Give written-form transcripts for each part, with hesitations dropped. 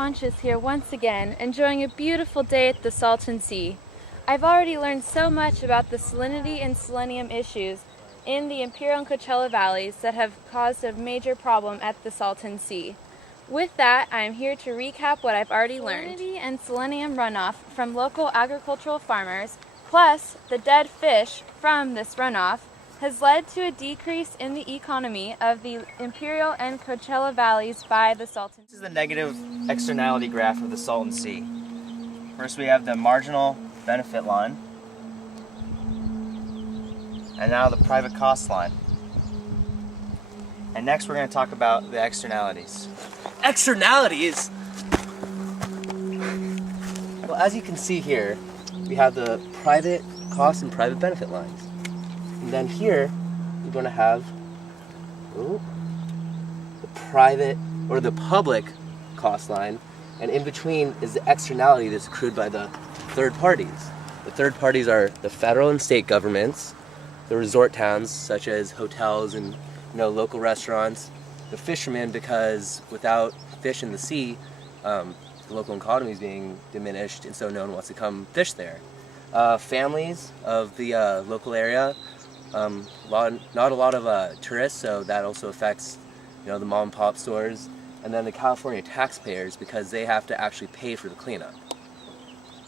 Conscious here once again, enjoying a beautiful day at the Salton Sea. I've already learned so much about the salinity and selenium issues in the Imperial and Coachella valleys that have caused a major problem at the Salton Sea. With that, I am here to recap what I've already learned. Salinity and selenium runoff from local agricultural farmers, plus the dead fish from this runoff, has led to a decrease in the economy of the Imperial and Coachella valleys by the Salton Sea. This is the negative externality graph of the Salton Sea. First we have the marginal benefit line, and now the private cost line. And next we're going to talk about the externalities. Externalities? Well, as you can see here, we have the private cost and private benefit lines. And then here, you're going to have the private or the public cost line, and in between is the externality that's accrued by the third parties. The third parties are the federal and state governments, the resort towns such as hotels and local restaurants, the fishermen, because without fish in the sea, the local economy is being diminished, and so no one wants to come fish there. Families of the local area. Not a lot of tourists, so that also affects the mom and pop stores, and then the California taxpayers, because they have to actually pay for the cleanup.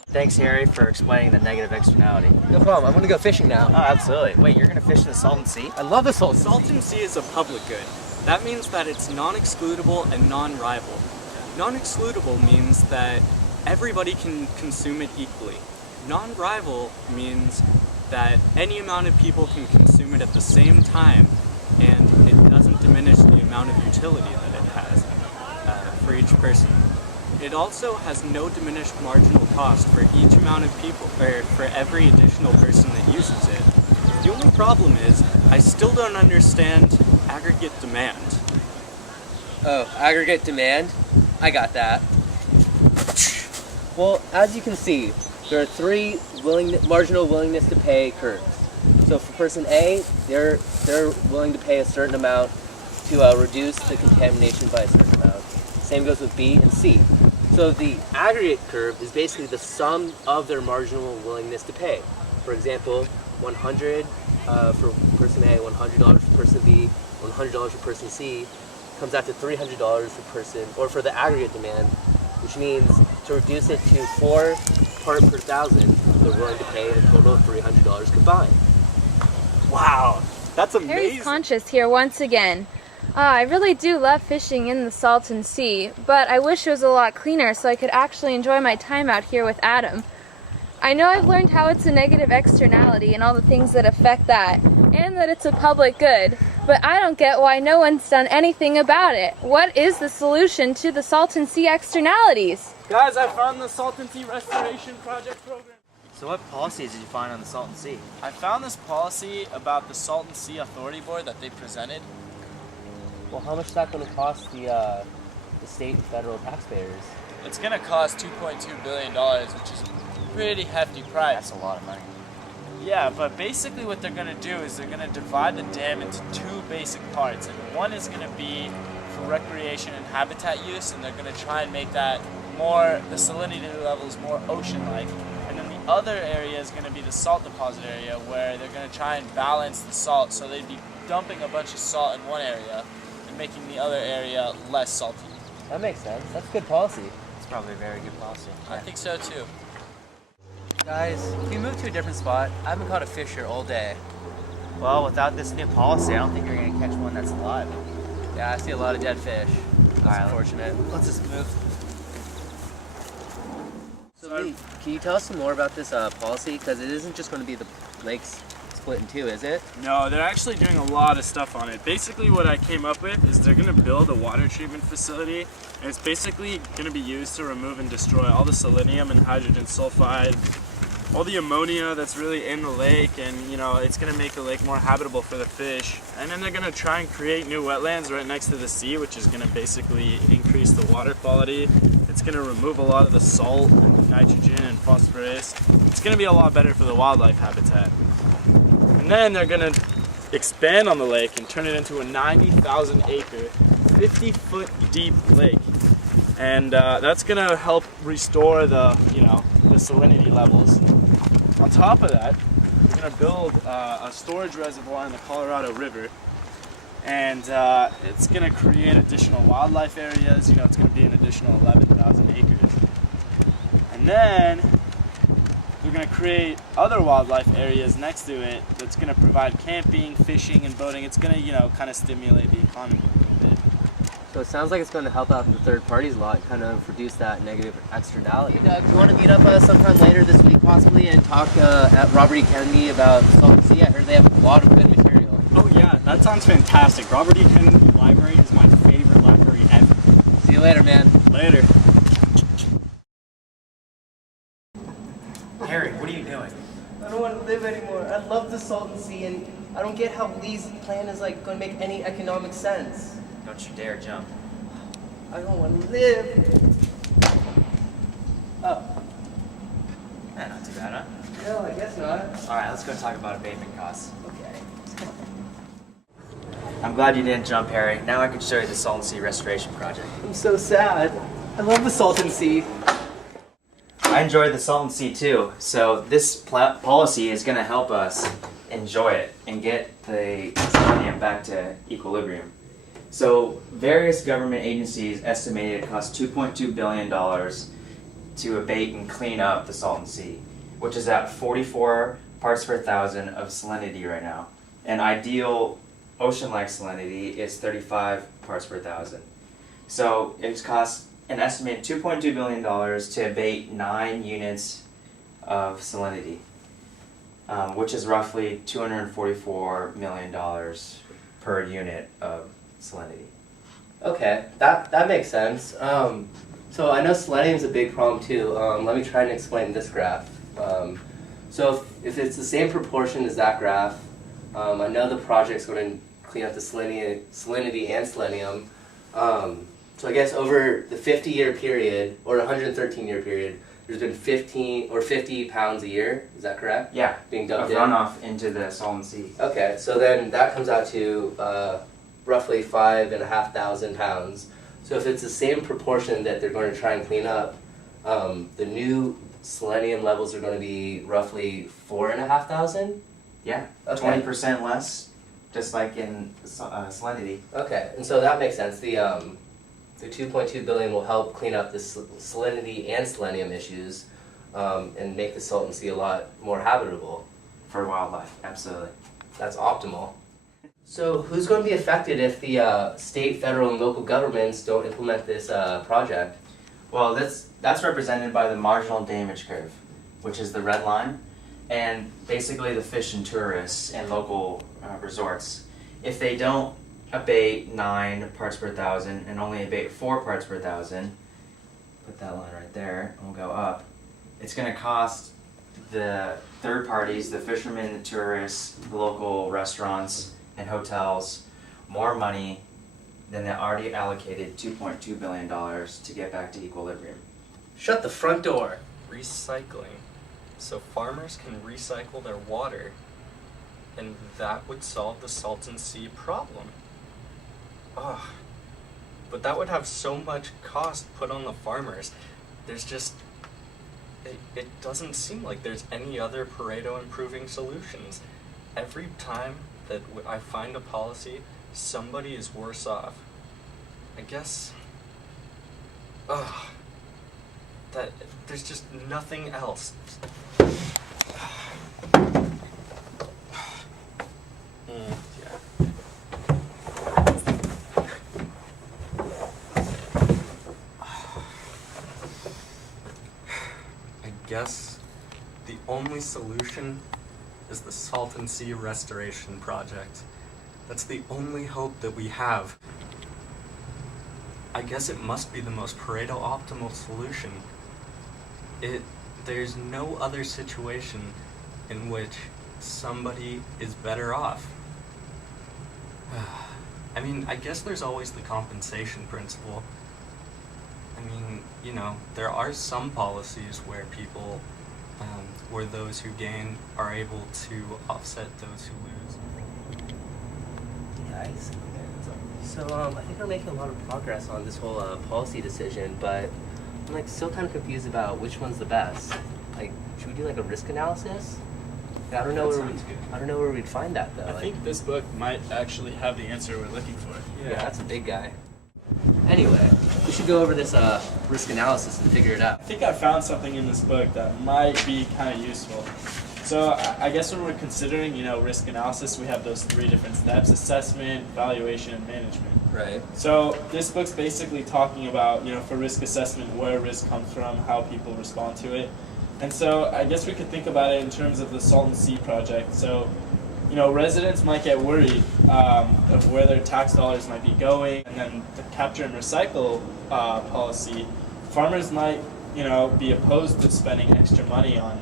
Thanks, Harry, for explaining the negative externality. No problem. I'm gonna go fishing now. Oh, absolutely. Wait, you're gonna fish in the Salton Sea? I love the Salton Sea. Salton Sea is a public good. That means that it's non-excludable and non-rival. Non-excludable means that everybody can consume it equally. Non-rival means that any amount of people can consume it at the same time, and it doesn't diminish the amount of utility that it has for each person. It also has no diminished marginal cost for each amount of people, or for every additional person that uses it. The only problem is, I still don't understand aggregate demand. Oh, aggregate demand? I got that. Well, as you can see, there are three marginal willingness to pay curves. So for person A, they're willing to pay a certain amount to reduce the contamination by a certain amount. Same goes with B and C. So the aggregate curve is basically the sum of their marginal willingness to pay. For example, 100 for person A, $100 for person B, $100 for person C, comes out to $300 for person, or for the aggregate demand, which means to reduce it to 4 parts per thousand, they're willing to pay a total of $300 combined. Wow, that's amazing. Harry's Conscious here once again. I really do love fishing in the Salton Sea, but I wish it was a lot cleaner so I could actually enjoy my time out here with Adam. I know I've learned how it's a negative externality and all the things that affect that, and that it's a public good, but I don't get why no one's done anything about it. What is the solution to the Salton Sea externalities? Guys, I found the Salton Sea Restoration Project program. So what policies did you find on the Salton Sea? I found this policy about the Salton Sea Authority Board that they presented. Well, how much is that going to cost the state and federal taxpayers? It's going to cost $2.2 billion, which is a pretty hefty price. That's a lot of money. Yeah, but basically what they're going to do is they're going to divide the dam into two basic parts. And one is going to be for recreation and habitat use, and they're going to try and make that the salinity levels more ocean-like. And then the other area is going to be the salt deposit area, where they're going to try and balance the salt. So they'd be dumping a bunch of salt in one area and making the other area less salty. That makes sense. That's good policy. It's probably a very good policy. I think so too. Guys, if we move to a different spot, I haven't caught a fish here all day. Well, without this new policy, I don't think you're going to catch one that's alive. Yeah, I see a lot of dead fish. That's unfortunate. Let's just move. So Lee, can you tell us some more about this policy? Because it isn't just going to be the lakes split in two, is it? No, they're actually doing a lot of stuff on it. Basically what I came up with is they're going to build a water treatment facility, and it's basically going to be used to remove and destroy all the selenium and hydrogen sulfide, all the ammonia that's really in the lake, and it's going to make the lake more habitable for the fish. And then they're going to try and create new wetlands right next to the sea, which is going to basically increase the water quality. It's going to remove a lot of the salt and nitrogen and phosphorus. It's going to be a lot better for the wildlife habitat. And then they're going to expand on the lake and turn it into a 90,000 acre, 50-foot deep lake. and that's gonna help restore the the salinity levels. On top of that, we're gonna build a storage reservoir in the Colorado River, and it's gonna create additional wildlife areas. It's gonna be an additional 11,000 acres, and then we're going to create other wildlife areas next to it that's going to provide camping, fishing, and boating. It's going to, kind of stimulate the economy a little bit. So it sounds like it's going to help out the third parties a lot, kind of reduce that negative externality. Hey Doug, do you want to meet up sometime later this week possibly and talk at Robert E. Kennedy about Salton Sea? I heard they have a lot of good material. Oh yeah, that sounds fantastic. Robert E. Kennedy Library is my favorite library ever. See you later, man. Later. Harry, what are you doing? I don't want to live anymore. I love the Salton Sea, and I don't get how Lee's plan is going to make any economic sense. Don't you dare jump. I don't want to live. Oh. Not too bad, huh? No, I guess not. Alright, let's go talk about abatement costs. Okay. I'm glad you didn't jump, Harry. Now I can show you the Salton Sea Restoration Project. I'm so sad. I love the Salton Sea. I enjoy the Salton Sea too, so this policy is going to help us enjoy it and get the selenium back to equilibrium. So various government agencies estimated it costs $2.2 billion to abate and clean up the Salton Sea, which is at 44 parts per thousand of salinity right now. And ideal ocean-like salinity is 35 parts per thousand. So it costs an estimated $2.2 billion to abate 9 units of salinity, which is roughly $244 million per unit of salinity. Okay, that makes sense. So I know selenium is a big problem too. Let me try and explain this graph. So if it's the same proportion as that graph, I know the project's going to clean up the salinity and selenium. So I guess over the 50-year period, or 113-year period, there's been 50 pounds a year, is that correct? Yeah, being dumped of runoff into the Salton Sea. Okay, so then that comes out to roughly 5,500 pounds. So if it's the same proportion that they're going to try and clean up, the new selenium levels are going to be roughly 4,500? Yeah, Okay. 20% less, just like in salinity. Okay, and so that makes sense. The 2.2 billion will help clean up the salinity and selenium issues and make the Salton Sea a lot more habitable. For wildlife, absolutely. That's optimal. So who's going to be affected if the state, federal, and local governments don't implement this project? Well, that's represented by the marginal damage curve, which is the red line, and basically the fish and tourists and local resorts. If they don't abate 9 parts per thousand and only abate 4 parts per thousand, put that line right there, and we'll go up, it's going to cost the third parties, the fishermen, the tourists, the local restaurants and hotels, more money than they already allocated $2.2 billion to get back to equilibrium. Shut the front door. Recycling. So farmers can recycle their water, and that would solve the Salton Sea problem. Ugh. But that would have so much cost put on the farmers. There's just... It doesn't seem like there's any other Pareto improving solutions. Every time that I find a policy, somebody is worse off. I guess... Ugh. That there's just nothing else. I guess the only solution is the Salton Sea Restoration Project. That's the only hope that we have. I guess it must be the most Pareto optimal solution. There's no other situation in which somebody is better off. I mean, I guess there's always the compensation principle. I mean, you know, there are some policies where people, where those who gain are able to offset those who lose. Nice. So I think we're making a lot of progress on this whole policy decision, but I'm like still kind of confused about which one's the best. Like, should we do like a risk analysis? I don't know where we'd find that though. I think this book might actually have the answer we're looking for. Yeah, that's a big guy. Anyway, we should go over this risk analysis and figure it out. I think I found something in this book that might be kind of useful. So I guess when we're considering, risk analysis, we have those 3 different steps: assessment, valuation, and management. Right. So this book's basically talking about, for risk assessment, where risk comes from, how people respond to it. And so I guess we could think about it in terms of the Salton Sea project. So, residents might get worried of where their tax dollars might be going, and then the capture and recycle policy, farmers might, be opposed to spending extra money on,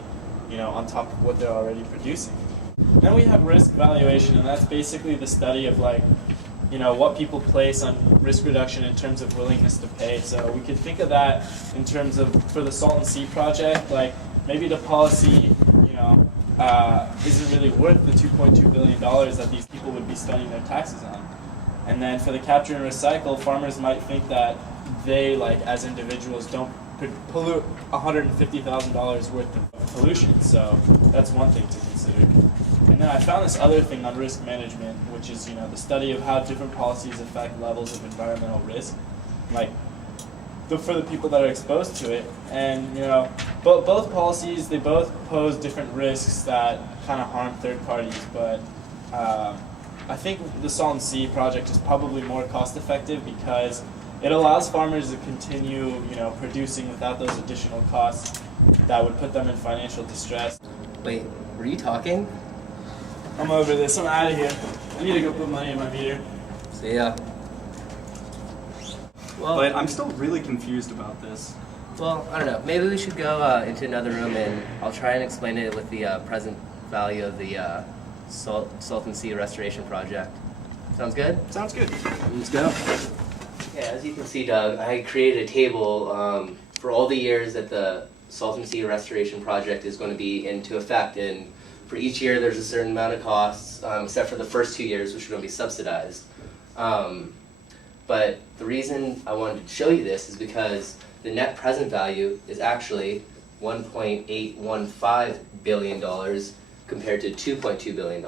on top of what they're already producing. Then we have risk valuation, and that's basically the study of what people place on risk reduction in terms of willingness to pay. So we could think of that in terms of, for the Salton Sea project, like maybe the policy, isn't really worth the $2.2 billion that these people would be spending their taxes on. And then for the capture and recycle, farmers might think that they, as individuals, don't pollute $150,000 worth of pollution. So that's one thing to consider. And then I found this other thing on risk management, which is, the study of how different policies affect levels of environmental risk, for the people that are exposed to it. And, both policies, they both pose different risks that kind of harm third parties, but I think the Salton Sea project is probably more cost effective because it allows farmers to continue, producing without those additional costs that would put them in financial distress. Wait, were you talking? I'm over this. I'm out of here. I need to go put money in my meter. See ya. Well, But I'm still really confused about this. Well, I don't know. Maybe we should go into another room and I'll try and explain it with the present value of the Salton Sea Restoration Project. Sounds good? Sounds good. Let's go. Yeah, as you can see, Doug, I created a table for all the years that the Salton Sea Restoration Project is going to be into effect, and for each year there's a certain amount of costs, except for the first 2 years, which are going to be subsidized. But the reason I wanted to show you this is because the net present value is actually $1.815 billion compared to $2.2 billion.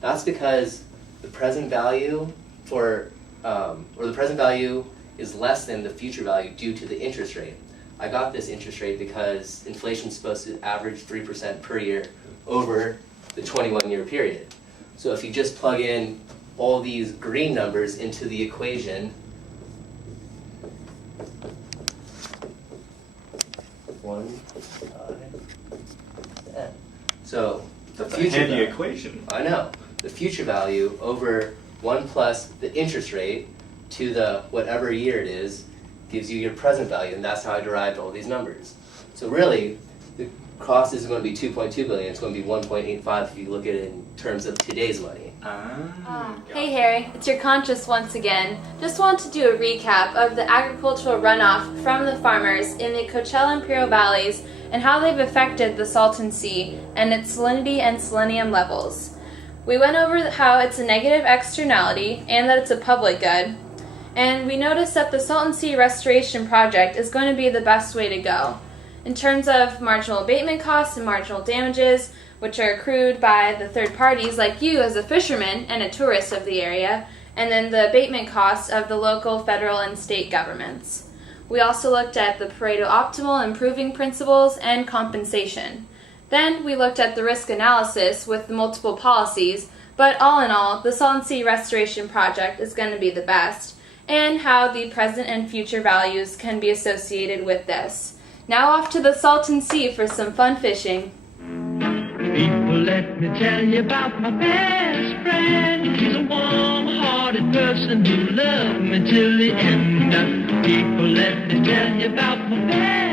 That's because the present value the present value is less than the future value due to the interest rate. I got this interest rate because inflation is supposed to average 3% per year over the 21-year period. So if you just plug in all these green numbers into the equation, 1, 5, 10. So the future Handy equation. I know. The future value over 1 plus the interest rate to the whatever year it is gives you your present value, and that's how I derived all these numbers. So really, the cost isn't going to be 2.2 billion, it's going to be 1.85 if you look at it in terms of today's money. Hey Harry, it's your Conscious once again. Just want to do a recap of the agricultural runoff from the farmers in the Coachella Imperial Valleys and how they've affected the Salton Sea and its salinity and selenium levels. We went over how it's a negative externality and that it's a public good. And we noticed that the Salton Sea Restoration Project is going to be the best way to go. In terms of marginal abatement costs and marginal damages, which are accrued by the third parties like you as a fisherman and a tourist of the area, and then the abatement costs of the local, federal, and state governments. We also looked at the Pareto optimal improving principles and compensation. Then we looked at the risk analysis with the multiple policies, but all in all, the Salton Sea Restoration Project is going to be the best, and how the present and future values can be associated with this. Now off to the Salton Sea for some fun fishing. People, let me tell you about my best friend. He's a warm-hearted person who loved me till the end. People, let me tell you about my best friend.